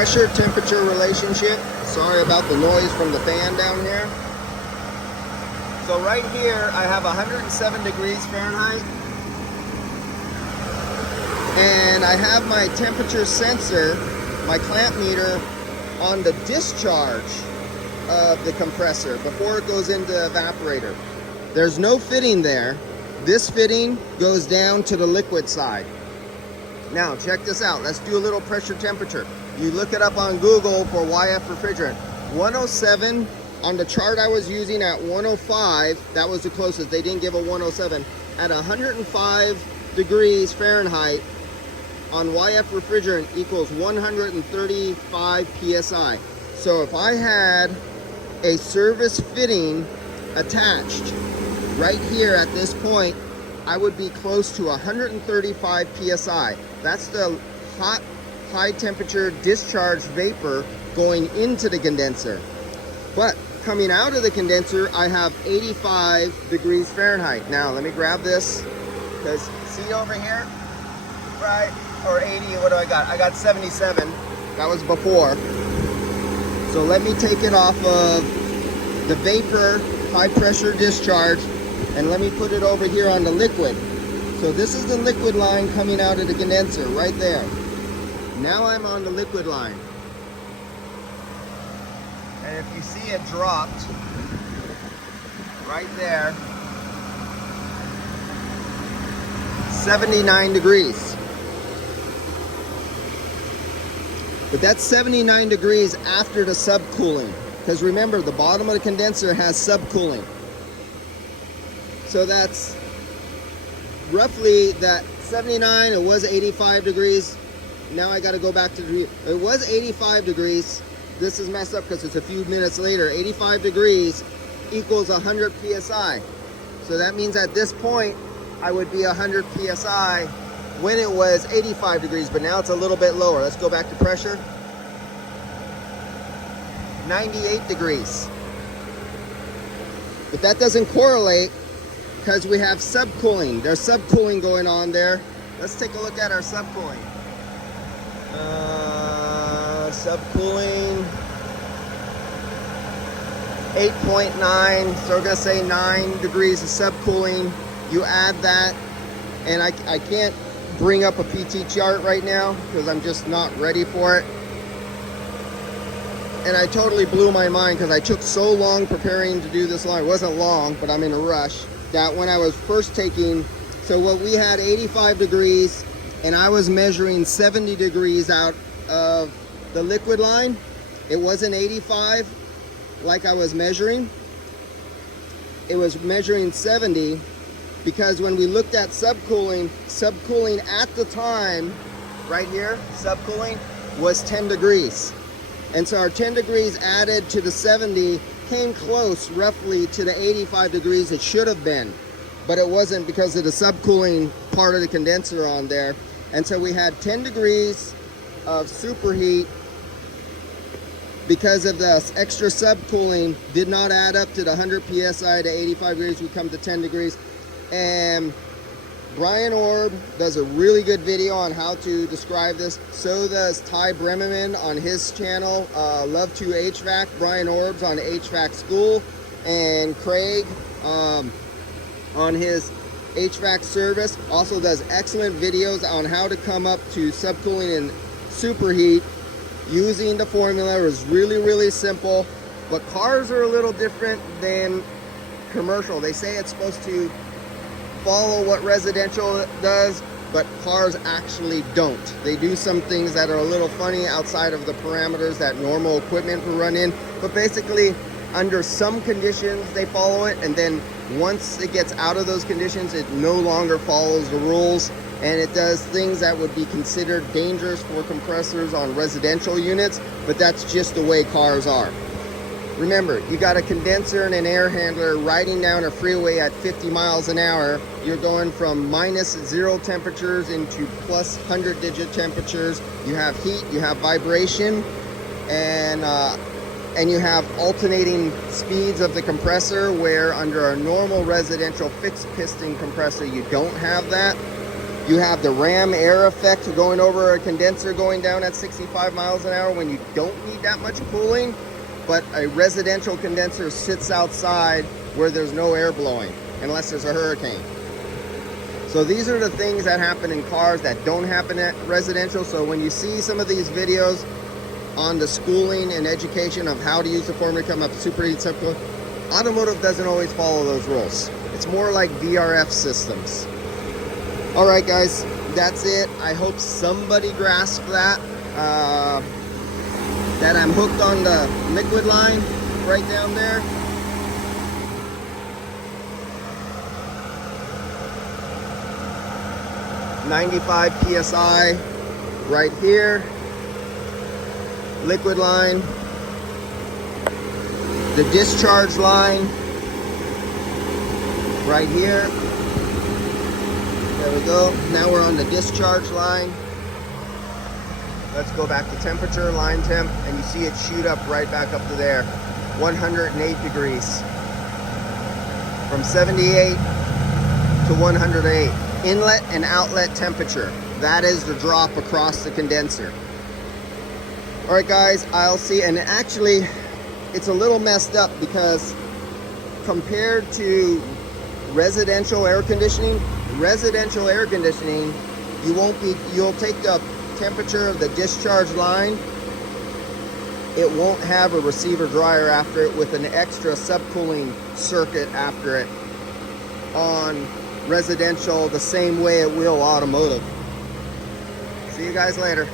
pressure temperature relationship. Sorry about the noise from the fan down here. So right here I have 107 degrees Fahrenheit, and I have my temperature sensor, my clamp meter, on the discharge of the compressor before it goes into the evaporator. There's no fitting there. This fitting goes down to the liquid side. Now check this out. Let's do a little pressure temperature. You look it up on Google for YF refrigerant. 107 on the chart I was using at 105. That was the closest. They didn't give a 107. At 105 degrees Fahrenheit on YF refrigerant equals 135 psi. So if I had a service fitting attached right here at this point, I would be close to 135 psi. That's the hot, high temperature discharge vapor going into the condenser. But coming out of the condenser, I have 85 degrees Fahrenheit. Now let me grab this, because see over here, right, or 80, what do I got? I got 77, that was before. So let me take it off of the vapor, high pressure discharge, and let me put it over here on the liquid. So this is the liquid line coming out of the condenser right there. Now I'm on the liquid line. And if you see it dropped right there, 79 degrees. But that's 79 degrees after the subcooling. Because remember, the bottom of the condenser has subcooling. So that's roughly that 79, it was 85 degrees. Now I got to go back to it was 85 degrees. This is messed up because it's a few minutes later. 85 degrees equals 100 psi. So that means at this point, I would be 100 psi when it was 85 degrees, but now it's a little bit lower. Let's go back to pressure. 98 degrees. But that doesn't correlate because we have subcooling. There's subcooling going on there. Let's take a look at our subcooling. Subcooling 8.9, so we're gonna say 9 degrees of subcooling. You add that, and I can't bring up a PT chart right now because I'm just not ready for it. And I totally blew my mind because I took so long preparing to do this line. It wasn't long, but I'm in a rush. That when I was first taking, so what we had 85 degrees, and I was measuring 70 degrees out of the liquid line. It wasn't 85 like I was measuring. It was measuring 70 because when we looked at subcooling at the time, right here, subcooling was 10 degrees. And so our 10 degrees added to the 70 came close roughly to the 85 degrees it should have been. But it wasn't because of the subcooling part of the condenser on there. And so we had 10 degrees of superheat because of the extra subcooling did not add up to the 100 psi to 85 degrees. We come to 10 degrees. And Brian Orb does a really good video on how to describe this. So does Ty Bremerman on his channel, Love to HVAC. Brian Orb's on HVAC School, and Craig on his HVAC service also does excellent videos on how to come up to subcooling and superheat using the formula. It was really simple, but cars are a little different than commercial. They say it's supposed to follow what residential does, but cars actually don't. They do some things that are a little funny outside of the parameters that normal equipment will run in, but basically under some conditions they follow it, and then once it gets out of those conditions it no longer follows the rules, and it does things that would be considered dangerous for compressors on residential units, but that's just the way cars are. Remember, you got a condenser and an air handler riding down a freeway at 50 miles an hour. You're going from -0 temperatures into plus 100-digit temperatures. You have heat, you have vibration, and you have alternating speeds of the compressor, where under a normal residential fixed piston compressor you don't have that. You have the ram air effect going over a condenser going down at 65 miles an hour when you don't need that much cooling, but a residential condenser sits outside where there's no air blowing unless there's a hurricane. So these are the things that happen in cars that don't happen at residential. So when you see some of these videos on the schooling and education of how to use the formula to come up superheat, subcool, automotive doesn't always follow those rules. It's more like VRF systems. All right, guys, that's it. I hope somebody grasped that. That I'm hooked on the liquid line right down there. .95 PSI right here. Liquid line. The discharge line right here. There we go. Now we're on the discharge line. Let's go back to temperature, line temp, and you see it shoot up right back up to there. 108 degrees. From 78 to 108. Inlet and outlet temperature. That is the drop across the condenser. All right, guys, I'll see. And actually, it's a little messed up because compared to residential air conditioning, you'll take the temperature of the discharge line. It won't have a receiver dryer after it with an extra subcooling circuit after it on residential the same way it will automotive. See you guys later.